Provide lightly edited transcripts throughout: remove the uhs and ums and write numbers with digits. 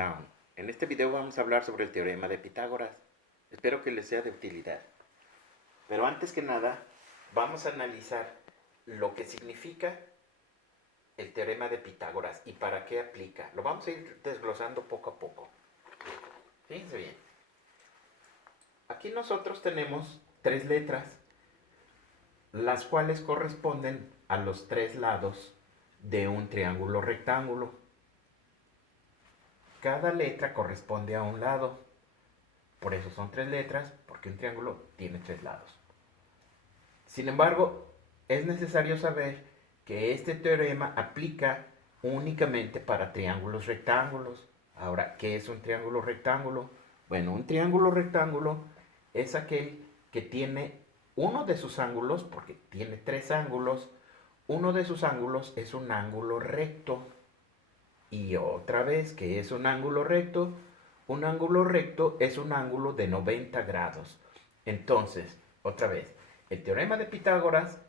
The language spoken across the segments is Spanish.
Town. En este video vamos a hablar sobre el teorema de Pitágoras. Espero que les sea de utilidad. Pero antes que nada, vamos a analizar lo que significa el teorema de Pitágoras y para qué aplica. Lo vamos a ir desglosando poco a poco. Fíjense bien. Aquí nosotros tenemos tres letras, las cuales corresponden a los tres lados de un triángulo rectángulo. Cada letra corresponde a un lado. Por eso son tres letras, porque un triángulo tiene tres lados. Sin embargo, es necesario saber que este teorema aplica únicamente para triángulos rectángulos. Ahora, ¿qué es un triángulo rectángulo? Bueno, un triángulo rectángulo es aquel que tiene uno de sus ángulos, porque tiene tres ángulos, uno de sus ángulos es un ángulo recto. Y otra vez, ¿qué es un ángulo recto? Un ángulo recto es un ángulo de 90 grados. Entonces, otra vez, el teorema de Pitágoras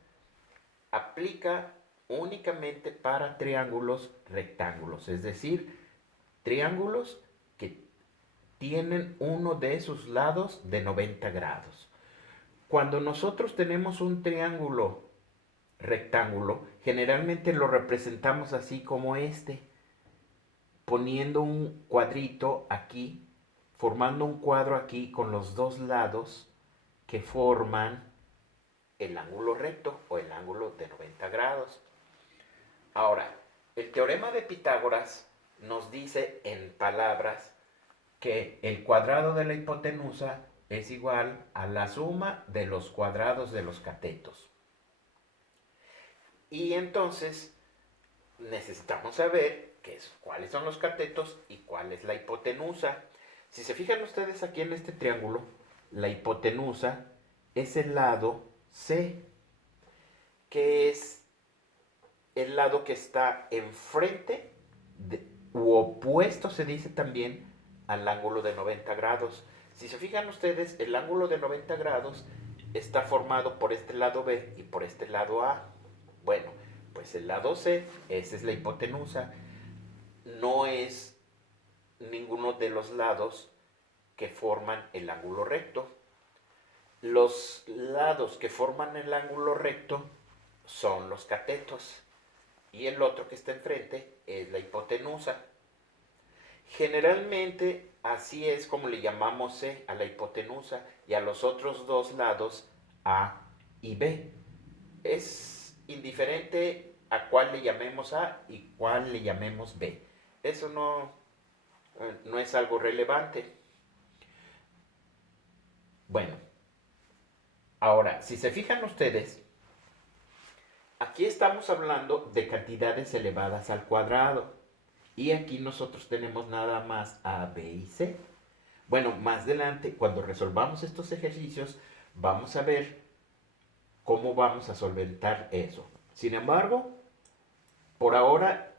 aplica únicamente para triángulos rectángulos, es decir, triángulos que tienen uno de sus lados de 90 grados. Cuando nosotros tenemos un triángulo rectángulo, generalmente lo representamos así como este, poniendo un cuadrito aquí, formando un cuadro aquí con los dos lados que forman el ángulo recto o el ángulo de 90 grados. Ahora, el teorema de Pitágoras nos dice en palabras que el cuadrado de la hipotenusa es igual a la suma de los cuadrados de los catetos. Y entonces necesitamos saber cuáles son los catetos y cuál es la hipotenusa. Si se fijan ustedes aquí en este triángulo, la hipotenusa es el lado C, que es el lado que está enfrente u opuesto, se dice también, al ángulo de 90 grados. Si se fijan ustedes, el ángulo de 90 grados está formado por este lado B y por este lado A. Bueno, pues el lado C, esa es la hipotenusa, no es ninguno de los lados que forman el ángulo recto. Los lados que forman el ángulo recto son los catetos y el otro que está enfrente es la hipotenusa. Generalmente así es como le llamamos C a la hipotenusa y a los otros dos lados A y B. Es indiferente a cuál le llamemos A y cuál le llamemos B. Eso no es algo relevante. Bueno, ahora, si se fijan ustedes, aquí estamos hablando de cantidades elevadas al cuadrado. Y aquí nosotros tenemos nada más A, B y C. Bueno, más adelante, cuando resolvamos estos ejercicios, vamos a ver cómo vamos a solventar eso. Sin embargo, por ahora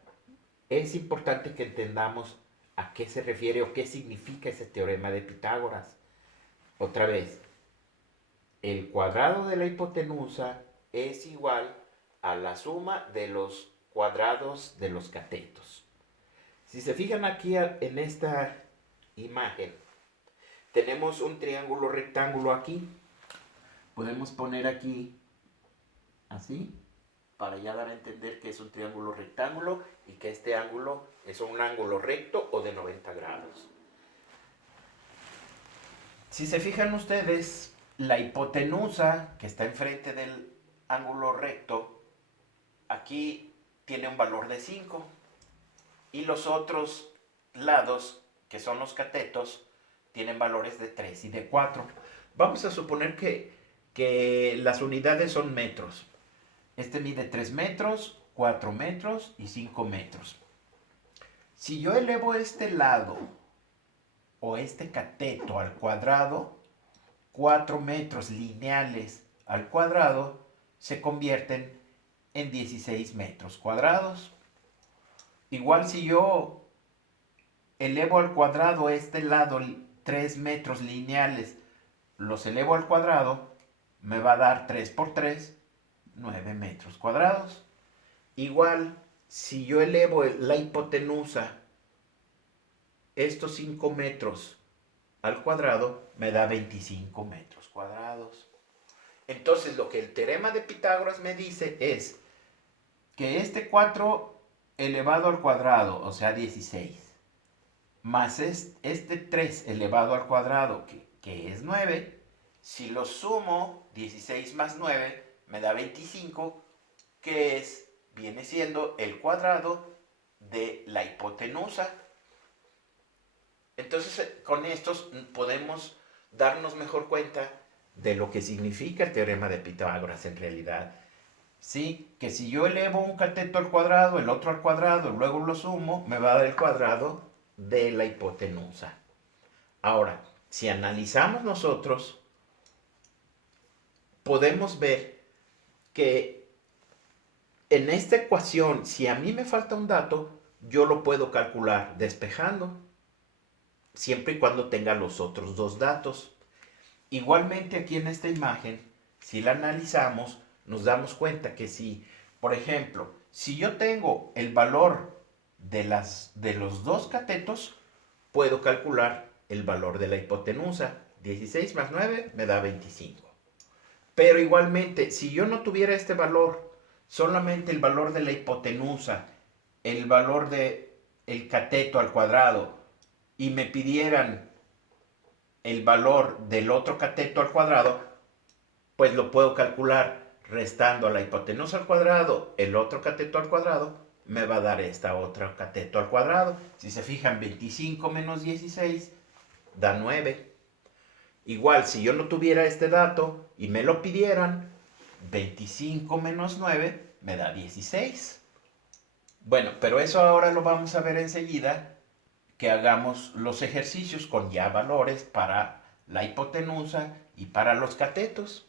es importante que entendamos a qué se refiere o qué significa ese teorema de Pitágoras. Otra vez, el cuadrado de la hipotenusa es igual a la suma de los cuadrados de los catetos. Si se fijan aquí en esta imagen, tenemos un triángulo rectángulo aquí. Podemos poner aquí así, para ya dar a entender que es un triángulo rectángulo y que este ángulo es un ángulo recto o de 90 grados. Si se fijan ustedes, la hipotenusa que está enfrente del ángulo recto, aquí tiene un valor de 5. Y los otros lados, que son los catetos, tienen valores de 3 y de 4. Vamos a suponer que las unidades son metros. Este mide 3 metros, 4 metros y 5 metros. Si yo elevo este lado o este cateto al cuadrado, 4 metros lineales al cuadrado se convierten en 16 metros cuadrados. Igual si yo elevo al cuadrado este lado 3 metros lineales, los elevo al cuadrado, me va a dar 3 por 3, 9 metros cuadrados. Igual, si yo elevo la hipotenusa estos 5 metros al cuadrado me da 25 metros cuadrados. Entonces lo que el teorema de Pitágoras me dice es que este 4 elevado al cuadrado, o sea 16, más este 3 elevado al cuadrado, que es 9, si lo sumo, 16 más 9 me da 25, que viene siendo el cuadrado de la hipotenusa. Entonces, con estos podemos darnos mejor cuenta de lo que significa el teorema de Pitágoras en realidad. Sí, que si yo elevo un cateto al cuadrado, el otro al cuadrado, luego lo sumo, me va a dar el cuadrado de la hipotenusa. Ahora, si analizamos nosotros, podemos ver que en esta ecuación, si a mí me falta un dato, yo lo puedo calcular despejando, siempre y cuando tenga los otros dos datos. Igualmente aquí en esta imagen, si la analizamos, nos damos cuenta que si, por ejemplo, si yo tengo el valor de los dos catetos, puedo calcular el valor de la hipotenusa. 16 más 9 me da 25. Pero igualmente, si yo no tuviera este valor, solamente el valor de la hipotenusa, el valor de el cateto al cuadrado, y me pidieran el valor del otro cateto al cuadrado, pues lo puedo calcular restando a la hipotenusa al cuadrado, el otro cateto al cuadrado, me va a dar esta otra cateto al cuadrado. Si se fijan, 25 menos 16 da 9. Igual, si yo no tuviera este dato y me lo pidieran, 25 menos 9 me da 16. Bueno, pero eso ahora lo vamos a ver enseguida, que hagamos los ejercicios con ya valores para la hipotenusa y para los catetos.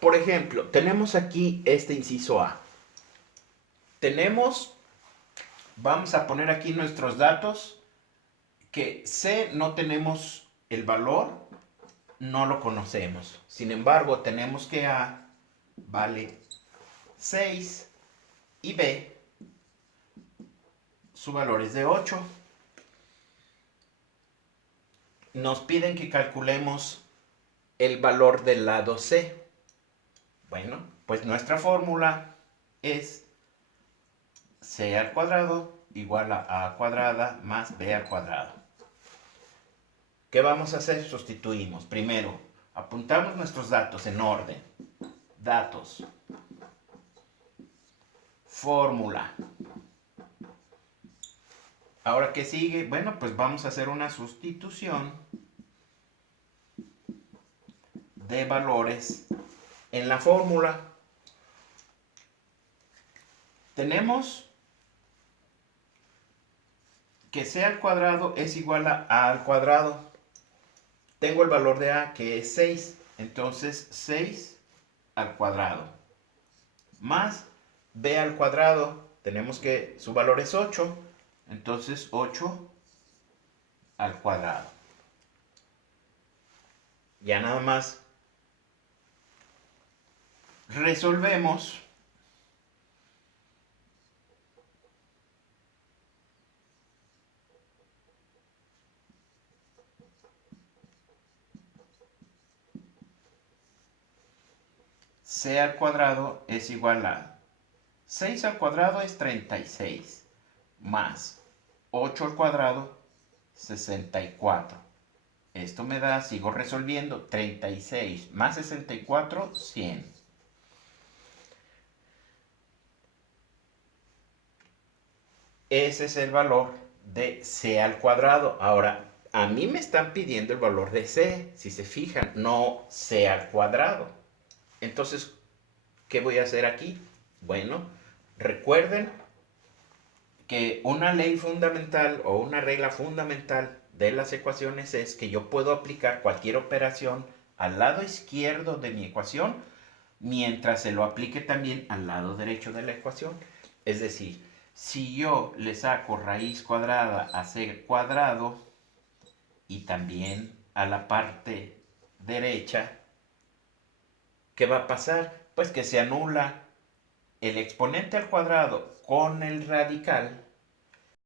Por ejemplo, tenemos aquí este inciso A. Vamos a poner aquí nuestros datos, que C no tenemos el valor, no lo conocemos. Sin embargo, tenemos que A vale 6 y B, su valor es de 8. Nos piden que calculemos el valor del lado C. Bueno, pues nuestra fórmula es C al cuadrado igual a A cuadrada más B al cuadrado. ¿Qué vamos a hacer? Sustituimos. Primero, apuntamos nuestros datos en orden. Datos. Fórmula. Ahora, ¿qué sigue? Bueno, pues vamos a hacer una sustitución de valores en la fórmula. Tenemos que C al cuadrado es igual a A al cuadrado. Tengo el valor de A, que es 6. Entonces, 6 al cuadrado. Más B al cuadrado. Tenemos que su valor es 8. Entonces, 8 al cuadrado. Ya nada más resolvemos. C al cuadrado es igual a 6 al cuadrado es 36, más 8 al cuadrado, 64. Esto me da, sigo resolviendo, 36 más 64, 100. Ese es el valor de C al cuadrado. Ahora, a mí me están pidiendo el valor de C, si se fijan, no C al cuadrado. Entonces, ¿qué voy a hacer aquí? Bueno, recuerden que una ley fundamental o una regla fundamental de las ecuaciones es que yo puedo aplicar cualquier operación al lado izquierdo de mi ecuación mientras se lo aplique también al lado derecho de la ecuación. Es decir, si yo le saco raíz cuadrada a c cuadrado y también a la parte derecha, ¿qué va a pasar? Pues que se anula el exponente al cuadrado con el radical